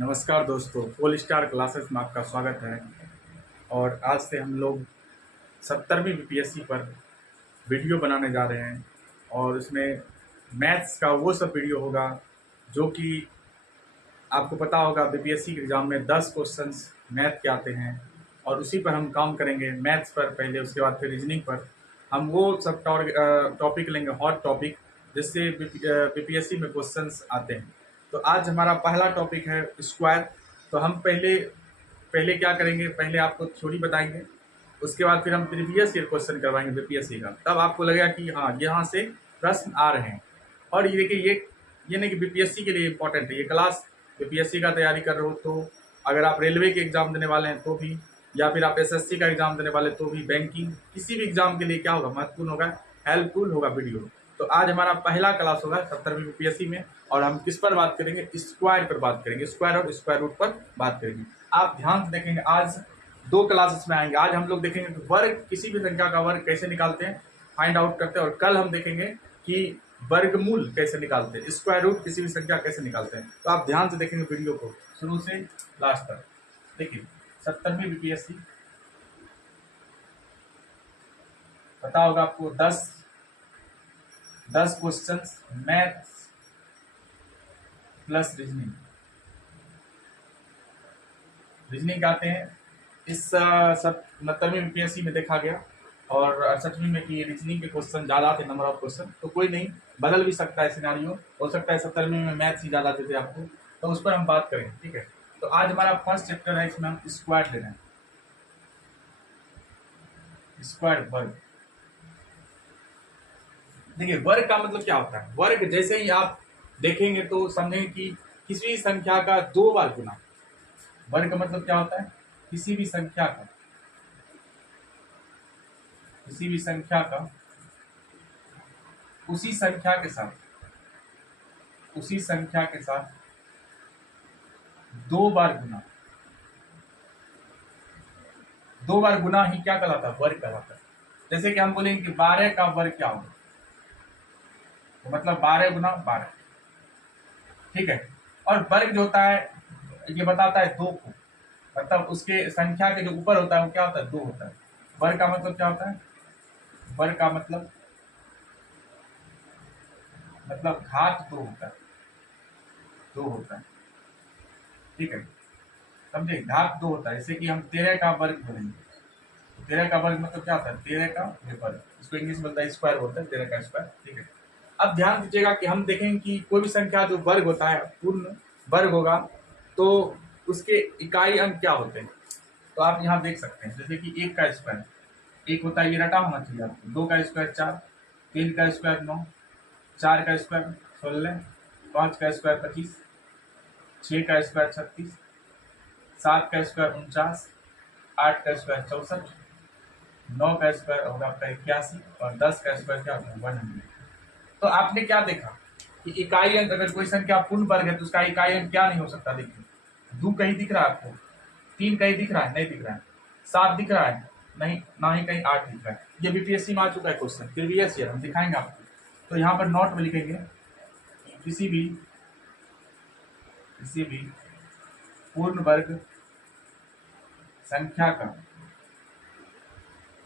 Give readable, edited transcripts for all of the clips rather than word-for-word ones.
नमस्कार दोस्तों, pole star classes में आपका स्वागत है। और आज से हम लोग 70वीं बीपीएससी पर वीडियो बनाने जा रहे हैं। और उसमें मैथ्स का वो सब वीडियो होगा जो कि आपको पता होगा बीपीएससी के एग्ज़ाम में 10 क्वेश्चंस मैथ के आते हैं और उसी पर हम काम करेंगे। मैथ्स पर पहले, उसके बाद फिर रीजनिंग पर हम वो सब टॉपिक लेंगे, हॉट टॉपिक, जिससे बीपीएससी में क्वेश्चंस आते हैं। तो आज हमारा पहला टॉपिक है स्क्वायर। तो हम पहले पहले क्या करेंगे, पहले आपको थ्योरी बताएंगे, उसके बाद फिर हम प्रीवियस ईयर क्वेश्चन करवाएंगे बीपीएससी का। तब आपको लगेगा कि हाँ, यहाँ से प्रश्न आ रहे हैं। और ये देखिए, ये नहीं कि बीपीएससी के लिए इम्पोर्टेंट है ये क्लास। बीपीएससी का तैयारी कर रहे हो तो, अगर आप रेलवे के एग्ज़ाम देने वाले हैं तो भी, या फिर आप एसएससी का एग्ज़ाम देने वाले तो भी, बैंकिंग, किसी भी एग्ज़ाम के लिए क्या होगा, महत्वपूर्ण होगा, हेल्पफुल होगा वीडियो। तो आज हमारा पहला क्लास होगा 70वीं बीपीएससी में, और हम किस पर बात करेंगे, स्क्वायर पर बात करेंगे, स्क्वायर और स्क्वायर रूट पर बात करेंगे। आप ध्यान से देखेंगे, आज दो क्लासेस में आएंगे। आज हम लोग देखेंगे कि वर्ग, किसी भी संख्या का वर्ग कैसे निकालते हैं, फाइंड आउट करते हैं। और कल हम देखेंगे कि वर्गमूल कैसे निकालते हैं, स्क्वायर रूट किसी भी संख्या कैसे निकालते हैं। तो आप ध्यान से देखेंगे वीडियो को शुरू से लास्ट तक। देखिए, 70वीं बीपीएससी, पता होगा आपको, 10 क्वेश्चंस मैथ्स प्लस रीजनिंग आते हैं। इस 70वीं बीपीएससी में देखा गया, और 68वीं में कि रीजनिंग के क्वेश्चन ज़्यादा थे, नंबर ऑफ क्वेश्चन। तो कोई नहीं, बदल भी सकता है सिनारियो, हो सकता है 70वीं में मैथ्स ही ज़्यादा देते आपको, तो उस पर हम बात करेंगे, ठीक है। तो आज हमारा फर्स्ट चैप्टर है, इसमें हम स्क्वायर ले रहे हैं, स्क्वायर वर्ग। देखिए, वर्ग का मतलब क्या होता है। वर्ग जैसे ही आप देखेंगे तो समझेंगे कि किसी संख्या का 2 बार गुना। वर्ग का मतलब क्या होता है, किसी भी संख्या का उसी संख्या के साथ 2 बार गुना। 2 बार गुना ही क्या कहलाता है, वर्ग कहलाता है। जैसे कि हम बोलेंगे कि 12 का वर्ग क्या होगा, तो मतलब 12 गुना 12, ठीक है। और वर्ग जो होता है, ये बताता है 2 को, मतलब उसके संख्या के जो ऊपर होता है वो क्या होता है, 2 होता है। वर्ग का मतलब क्या होता है, वर्ग का मतलब घात 2 होता है, 2 होता है, ठीक है, समझे। घात 2 होता है। जैसे कि हम 13 का वर्ग बोलेंगे, 13 का वर्ग मतलब क्या होता है, 13 का वर्ग, इसको इंग्लिश में बोलता है स्क्वायर, बोलता है 13 का स्क्वायर, ठीक है। अब ध्यान दीजिएगा कि हम देखेंगे कि कोई भी संख्या जो वर्ग होता है, पूर्ण वर्ग होगा, तो उसके इकाई अंक क्या होते हैं। तो आप यहाँ देख सकते हैं, जैसे कि 1 का स्क्वायर, 1 होता है, ये रटा होना चाहिए आपको। 2 का स्क्वायर 4, 3 का स्क्वायर 9, 4 का स्क्वायर 16, 5 का स्क्वायर 25, 6 का स्क्वायर 36, 7 का स्क्वायर 49, 8 का स्क्वायर 64, 9 का स्क्वायर होगा आपका 81, और 10 का स्क्वायर क्या होगा, 100। तो आपने क्या देखा कि इकाई अंक, अगर कोई संख्या पूर्ण वर्ग है तो उसका इकाई अंक क्या नहीं हो सकता। देखिए, 2 कहीं दिख रहा है आपको, 3 कहीं दिख रहा है, नहीं दिख रहा है, 7 दिख रहा है, नहीं, ना ही कहीं 8 दिख रहा है। ये बीपीएससी में आ चुका है क्वेश्चन, प्रीवियस ईयर, हम दिखाएंगे आपको। तो यहाँ पर नोट में लिखेंगे, किसी भी पूर्ण वर्ग संख्या का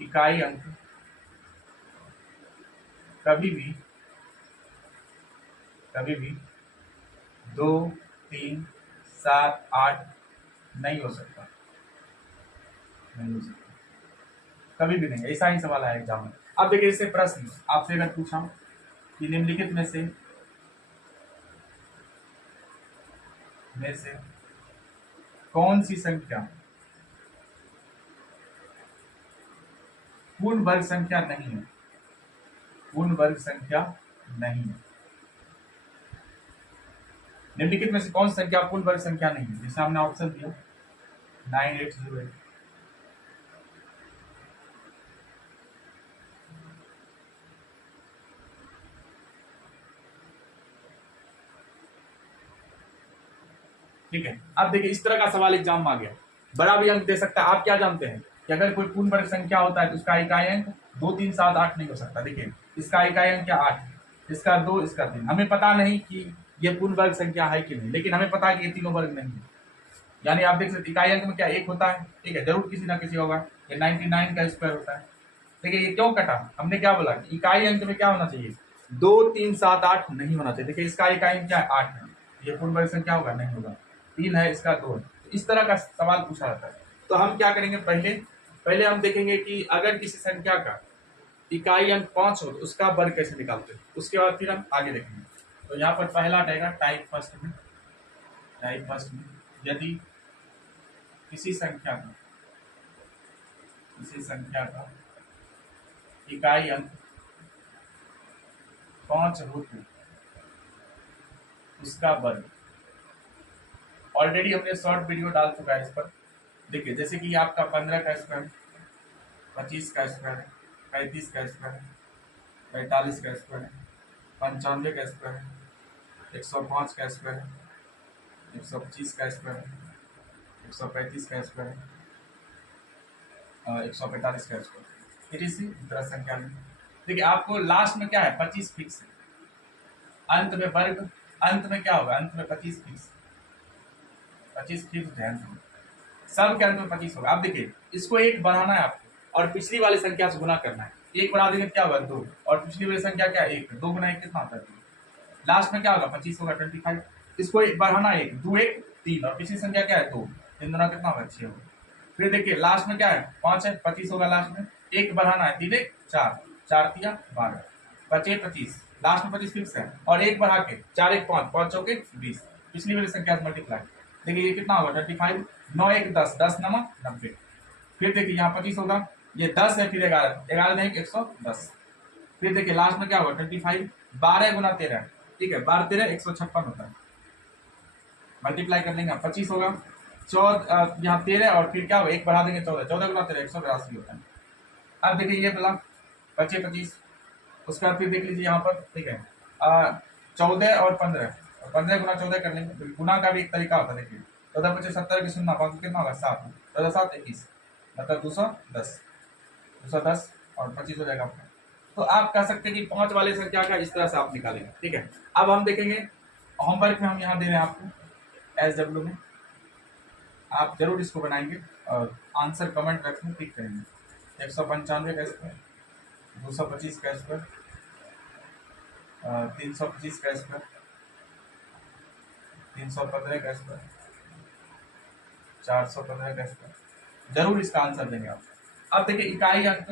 इकाई अंक कभी भी 2, 3, 7, 8 नहीं हो सकता, कभी भी नहीं। ऐसा ही सवाल है एग्जाम में। अब देखिए, इससे प्रश्न आपसे अगर पूछा कि निम्नलिखित में से कौन सी संख्या पूर्ण वर्ग संख्या नहीं है, निम्नलिखित में से कौन सी संख्या पूर्ण वर्ग संख्या नहीं है। जैसे हमने ऑप्शन दिया 9808, ठीक है। अब देखिए, इस तरह का सवाल एग्जाम में आ गया, बड़ा भी अंक दे सकता है। आप क्या जानते हैं कि अगर कोई पूर्ण वर्ग संख्या होता है तो उसका इकाई अंक 2, 3, 7, 8 नहीं हो सकता। देखिए, इसका इकाई अंक क्या 8, इसका 2, इसका 3। हमें पता नहीं कि ये पूर्ण वर्ग संख्या है कि नहीं, लेकिन हमें पता है कि ये तीनों वर्ग नहीं है। यानी आप देख सकते इकाई अंक में क्या एक होता है, ठीक है, जरूर किसी ना किसी होगा। ये 99 का स्क्वायर होता है। देखिए ये क्यों कटा, हमने क्या बोला कि इकाई अंक में क्या होना चाहिए, 2 3 7 8 नहीं होना चाहिए। देखिए इसका इकाई अंक क्या है, 8 है, ये पूर्ण वर्ग संख्या होगा, नहीं होगा। 3 है, इसका 2 है। तो इस तरह का सवाल पूछा जाता है। तो हम क्या करेंगे, पहले पहले हम देखेंगे कि अगर किसी संख्या का इकाई अंक 5 हो तो उसका वर्ग कैसे निकालते हैं, उसके बाद फिर हम आगे देखेंगे। तो यहाँ पर पहला आएगा टाइप फर्स्ट में यदि किसी संख्या का इकाई अंक 5 हो तो उसका वर्ग। ऑलरेडी हमने शॉर्ट वीडियो डाल चुका है इस पर। देखिए जैसे कि आपका 15 का स्क्वायर, 25 का स्क्वायर, 35 का स्क्वायर, 45 का स्क्वायर, 95 का स्क्वायर, 105 का स्क्वायर, 125 का स्क्वायर, 135 का स्क्वायर, 145 का स्क्वायर, फिर इसी तरह संख्या में। देखिए आपको लास्ट में क्या है, 25 फिक्स है, अंत में वर्ग, अंत में क्या होगा, अंत में 25 फिक्स, 25 फिक्स है अंत में, सब के अंत में 25 होगा। अब देखिए इसको एक बढ़ाना है आपको और पिछली वाली संख्या से गुना करना है। एक बढ़ा देंगे क्या होगा, 2, और पिछली वाली संख्या क्या है, 1, 2 गुना 1 कितना होता है, 2, लास्ट में क्या होगा, 25 होगा, 25। इसको एक बढ़ाना है, 1 2 1 3, और पिछली संख्या क्या है, 2, 3 गुना कितना होगा, 6 होगा। फिर देखिए लास्ट में क्या है, 5 है, 25 होगा लास्ट में, एक बढ़ाना है, 3 1 4, 4 3 12, 25 25, लास्ट में 25 फिक्स है, और एक बढ़ा के 4 1 5, 5 चौके 20, पिछली वाली संख्या से मल्टीप्लाई। देखिए ये कितना होगा, 35, 9 1 10, 10 9 90। फिर देखिए यहाँ 25 होगा, ये 10 है, फिर 11, 11 नहीं 110। फिर देखिए लास्ट में क्या होगा, 25, 12 गुना 13, ठीक है, 12 13 156 होता है, मल्टीप्लाई कर लेंगे, 25 होगा, 14 यहाँ 13, और फिर क्या होगा, एक बढ़ा देंगे 14, 14 गुना 13 182 होता है। अब देखिए ये बोला बचे 25, उसके बाद फिर देख लीजिए यहाँ पर, ठीक है, 14 और 15, 15 गुना 14 कर लेंगे, गुना का भी एक तरीका होता है। देखिए 14 25 70 की सुनना, कितना होगा, 7, 14 7 21, मतलब 210, 210 और 25 हो जाएगा आपका। तो आप कह सकते हैं कि 5 वाले संख्या का इस तरह से आप निकालेंगे, ठीक है। अब हम देखेंगे होमवर्क में, हम यहाँ दे रहे हैं आपको SW में, आप जरूर इसको बनाएंगे और आंसर कमेंट बॉक्स में टिक करेंगे। 195 का स्क्वायर, 225 का स्क्वायर, 325 का स्क्वायर, 315 का स्क्वायर, 415 का स्क्वायर, जरूर इसका आंसर देंगे आप। अब देखिए इकाई अंक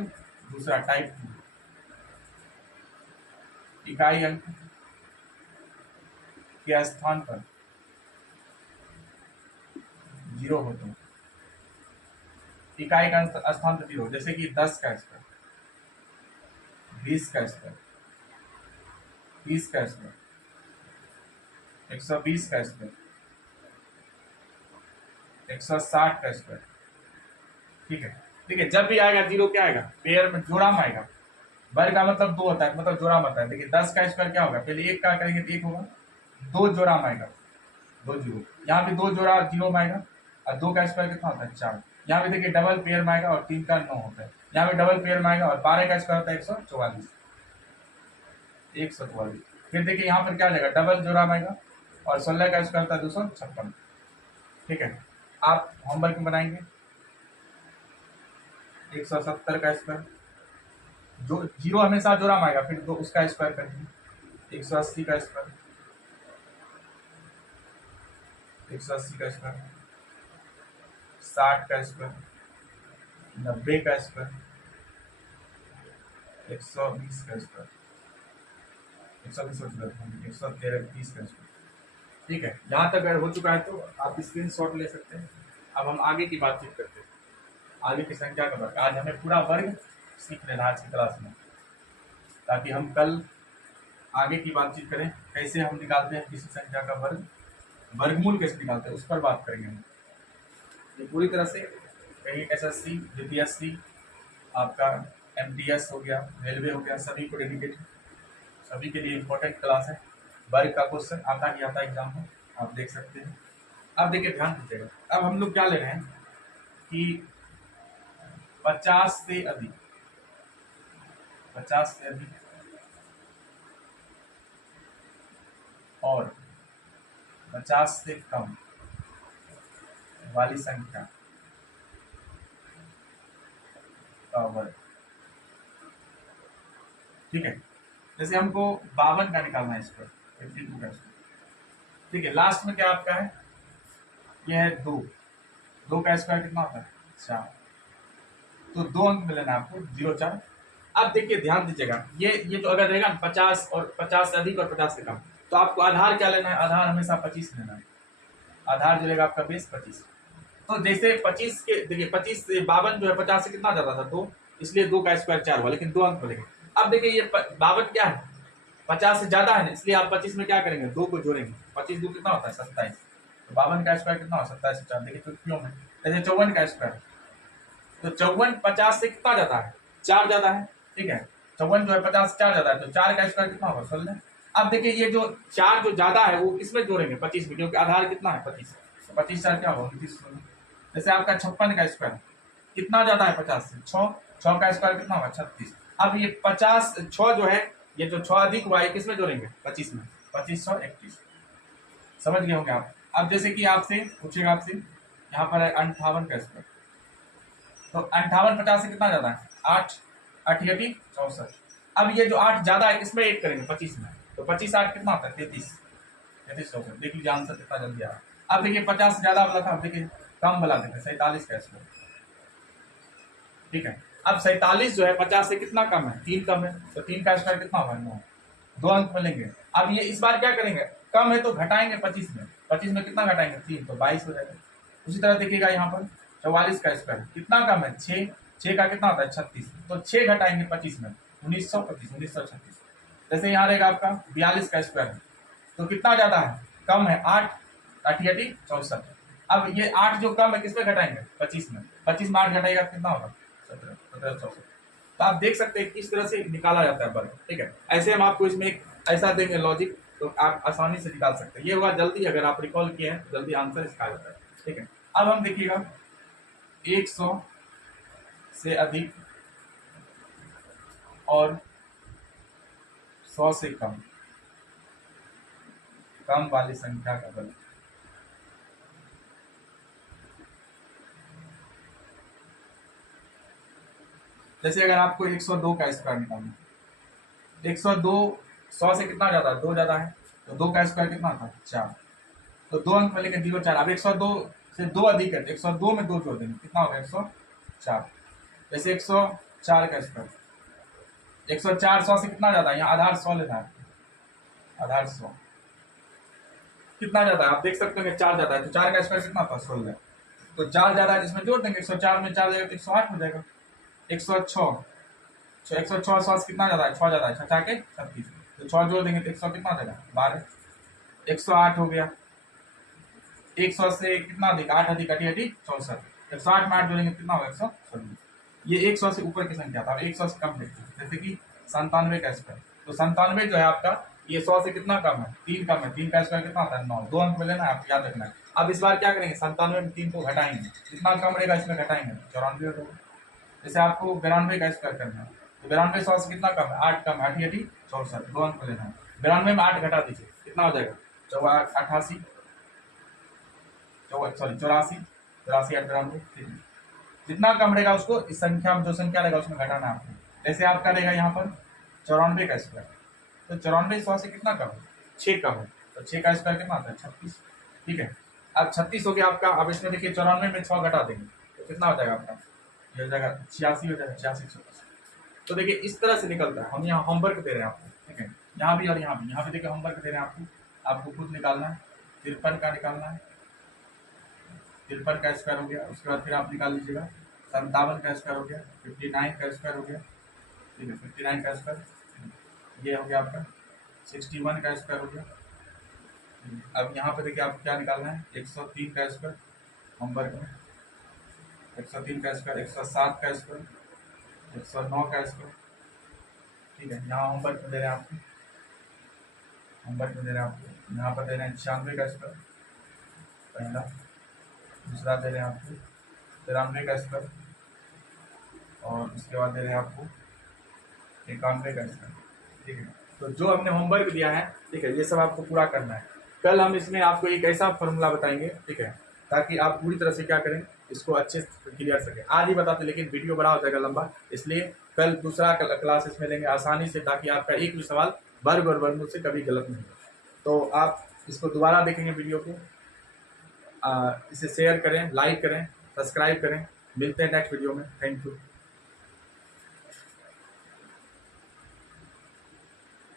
दूसरा टाइप, इकाई अंक के स्थान पर 0 हो तो इकाई का स्थान पर 0, जैसे कि 10 का स्क्वायर, 20 का स्क्वायर, 30 का स्क्वायर, 120 का स्क्वायर, 160 का स्क्वायर, ठीक है। देखिए जब भी आएगा 0 क्या आएगा, पेयर में जोड़ा में आएगा। वर्ग का मतलब 2 होता है, मतलब जोड़ा में आता है। देखिए 10 का स्क्वायर क्या होगा, पहले 1 का करेंगे तो 1 होगा, 2 जोड़ा में आएगा, 2 जीरो, यहाँ पे 2 जोड़ा 0 में आएगा, और 2 का स्क्वायर कितना होता है, 4। यहाँ पे देखिए डबल पेयर में आएगा, और 3 का 9 होता है। यहाँ पे डबल पेयर में आएगा, और 12 का स्क्वायर होता है 144, 144। फिर देखिए यहाँ पर क्या आ जाएगा, डबल जोड़ा में आएगा, और 16 का स्क्वायर होता है 256, ठीक है। आप होमवर्क में बनाएंगे 170 का स्क्वायर, जो 0 हमेशा जोड़ा में आएगा, फिर दो उसका स्क्वायर करेंगे, 180 का स्क्वायर, 180 का स्क्वायर, 60 का स्क्वायर, 90 का स्क्वायर, 120 का स्क्वायर, 120 113 30 का स्क्वायर, ठीक है। यहाँ तक अगर हो चुका है तो आप स्क्रीनशॉट ले सकते हैं। अब हम आगे की बातचीत करते हैं, आगे की संख्या का वर्ग। आज हमें पूरा वर्ग सीख लेना आज की क्लास में, ताकि हम कल आगे की बातचीत करें, कैसे हम निकालते हैं किसी संख्या का वर्ग, वर्गमूल कैसे निकालते हैं, उस पर बात करेंगे हम। ये पूरी तरह से कहीं SSC UPSC आपका MTS हो गया, रेलवे हो गया, सभी को डेडिकेटेड, सभी के लिए इम्पोर्टेंट क्लास है। वर्ग का क्वेश्चन आता ही आता एग्जाम में, आप देख सकते हैं। अब देखिए ध्यान दीजिएगा, अब हम लोग क्या ले रहे हैं कि 50 से अधिक, 50 से अधिक और 50 से कम वाली संख्या का वर्ग। ठीक है, जैसे हमको 52 का निकालना है, इस पर 52 का। ठीक है, लास्ट में क्या आपका है, यह है 2। 2 का स्क्वायर कितना होता है 4। तो 2 अंक मिलेना आपको 0,4। अब देखिए ध्यान दीजिएगा, ये तो अगर रहेगा 50 और 50 से अधिक और 50 से कम, तो आपको आधार क्या लेना है, आधार हमेशा 25 लेना है। आधार जो रहेगा आपका बेस 25। तो जैसे 25 के देखिए 25 से 52 जो है 50 से कितना ज्यादा था 2, इसलिए 2 का स्क्वायर 4 हुआ, लेकिन 2 अंक मिलेंगे। अब देखिए ये 52 क्या है 50 से ज्यादा है ना, इसलिए आप 25 में क्या करेंगे 2 को जोड़ेंगे। 25 2 कितना होता है 27। तो 52 का स्क्वायर कितना होता है 27 से 4। देखिए तो क्यों में जैसे 54 का स्क्वायर, तो 54 50 से कितना ज्यादा है 4 ज्यादा है। ठीक है, 54 जो है 50 से 4 ज्यादा है, तो 4 का स्क्वायर कितना होगा 16। अब देखिए ये जो 4 जो ज्यादा है वो किसमें जोड़ेंगे 25 में, क्योंकि आधार कितना है 25। तो 25 4 क्या होगा 29। जैसे आपका 56 का स्क्वायर कितना ज्यादा है 50 से 6। 6 का स्क्वायर कितना होगा 36। अब ये 50 6 जो है, ये जो 6 अधिक हुआ है किसमें जोड़ेंगे 25 में। 25 6 31। समझ गए होंगे आप। अब जैसे कि आपसे पूछेगा, आपसे यहाँ पर है 58 का स्क्वायर, तो 58 50 से कितना ज्यादा है 8। 8 64। अब ये जो 8 ज्यादा है इसमें ऐड करेंगे 25 में, तो 25 8 कितना होता है 33। 33 64। देख लीजिए आंसर कितना जल्दी आ रहा है। अब देखिए 50 से ज्यादा वाला था, अब देखिए कम वाला देखिए 47 का स्क्वायर। ठीक है, अब 47 जो है 50 से कितना कम है 3 कम है, तो 3 का स्क्वायर कितना होगा 9। 2 अंक मिलेंगे। अब ये इस बार क्या करेंगे, कम है तो घटाएंगे 25 में। 25 में कितना घटाएंगे 3, तो 22 हो जाएगा। उसी तरह देखिएगा यहाँ पर 44 का स्क्वायर कितना कम है 6। 6 का कितना होता है 36, तो 6 घटाएंगे 25 में 1925 1936। जैसे यहाँ रहेगा आपका 42 का स्क्वायर, तो कितना ज्यादा है कम है 8। 8 64। अब ये 8 जो कम है किसमें घटाएंगे 25 में। 25 में 8 घटाएगा कितना होगा 17 17 64। तो आप देख सकते हैं किस तरह से निकाला जाता है वर्ग। ठीक है, ऐसे हम आपको इसमें एक ऐसा देंगे लॉजिक, तो आप आसानी से निकाल सकते हैं। ये हुआ जल्दी, अगर आप रिकॉल किए हैं जल्दी आंसर इसका आ जाता है। ठीक है, अब हम देखिएगा 100 से अधिक और 100 से कम वाली संख्या का वर्ग। जैसे अगर आपको 102 का स्क्वायर निकालना है, 102 100 से कितना ज्यादा है 2 ज्यादा है, तो 2 का स्क्वायर कितना था 4। तो 2 अंक मिलेंगे 0 4। अब 102 से 2 अधिक है, 102 में 2 जोड़ देंगे कितना होगा 104। जैसे 104 का स्क्वायर, 104 100 से कितना ज्यादा है, यहाँ आधार 100 लेना है। आधार 100 कितना ज्यादा है आप देख सकते हैं 4 ज्यादा है, तो 4 का स्क्वायर कितना था 16। तो 4 ज्यादा है जिसमें जोड़ देंगे, 104 में 4 जाएगा तो 108 हो जाएगा। 106 106 100 से कितना ज्यादा है 6 ज्यादा है, 6 के 36। तो 6 जोड़ देंगे तो 100 कितना देगा 12। 108 हो गया। 100 से कितना अधिक 8 अधिक 8 64। 108 में 8 जोड़ेंगे कितना होगा 116। ये 100 से ऊपर की संख्या था। 100 से कम देखते हैं, जैसे कि 97 का स्क्वायर, तो 97 जो है आपका ये 100 से कितना कम है 3 कम है। 3 का स्क्वायर कितना होता है 9। 2 अंक में लेना है आपको याद रखना है। अब इस बार क्या करेंगे 97 में 3 को घटाएंगे, कितना कम रहेगा इसमें घटाएंगे 94 होगा। जैसे आपको 92 का स्क्वायर करना है, तो 92 100 से कितना कम है 8 कम 8 64। 2 अंक में लेना है। 92 में 8 घटा दीजिए कितना हो जाएगा 88 सॉरी 84 84 8 92। जितना कम रहेगा उसको इस संख्या में जो संख्या रहेगा उसमें घटाना है आपको। जैसे आपका रहेगा यहाँ पर 94 का स्क्वायर, तो 94 100 से कितना कम है 6 कम है, तो 6 का स्क्वायर कितना आता है 36। ठीक है, अब 36 हो गया आपका। अब इसमें देखिए 94 में 6 घटा देंगे तो कितना हो जाएगा आपका, ये हो जाएगा 86 हो जाएगा 86 86। तो देखिए इस तरह से निकलता है। हम यहाँ होमवर्क दे रहे हैं आपको। ठीक है, यहाँ भी और यहाँ भी देखिए होमवर्क दे रहे हैं आपको, आपको खुद निकालना है। 53 का निकालना है, 53 का स्क्वायर हो गया। उसके बाद फिर आप निकाल लीजिएगा 57 का स्क्वायर हो गया, 59 का स्क्वायर हो गया। ठीक है, 59 का स्क्वायर ये हो गया आपका, 61 का स्क्वायर हो गया। अब यहाँ पे देखिए आपको क्या निकालना है 103 का स्क्वायर होमवर्क में, 103 का स्क्वायर, 107 का स्क्वायर, 109 का स्क्वायर। ठीक है, यहाँ होमवर्क में दे रहे हैं आपको, होमवर्क में दे रहे हैं आपको यहाँ पर दे रहे हैं 96 का स्क्वायर पहला। दूसरा दे रहे हैं आपको 93 का स्क्वायर, और उसके बाद दे रहे हैं आपको 91 का स्क्वायर। ठीक है, तो जो हमने होमवर्क दिया है ठीक है ये सब आपको पूरा करना है। कल हम इसमें आपको एक ऐसा फॉर्मूला बताएंगे। ठीक है, ताकि आप पूरी तरह से क्या करें, इसको अच्छे से क्लियर सकें। आज ही बताते लेकिन वीडियो बड़ा हो जाएगा लंबा, इसलिए कल दूसरा क्लास इसमें लेंगे आसानी से, ताकि आपका एक भी सवाल वर्ग और वर्गमूल से कभी गलत नहीं हो। तो आप इसको दोबारा देखेंगे वीडियो को, इसे शेयर करें, लाइक करें, सब्सक्राइब करें। मिलते हैं नेक्स्ट वीडियो में। Thank you.